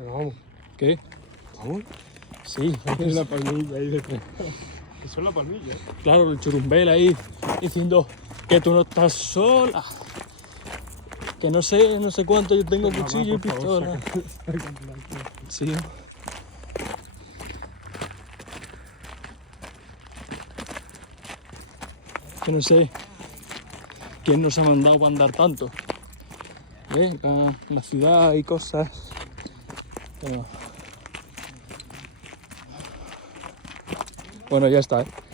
Pero vamos. ¿Qué? ¿Vamos? Sí, Es la palmilla ahí detrás. Eso es la palmilla, ¿eh? claro, el churumbel ahí diciendo que tú no estás sola. Que no sé cuánto yo tengo Mamá, cuchillo y por favor, pistola. sácala. Sí. Que no sé quién nos ha mandado para andar tanto. La ciudad y cosas. Pero... Bueno, ya está, ¿eh?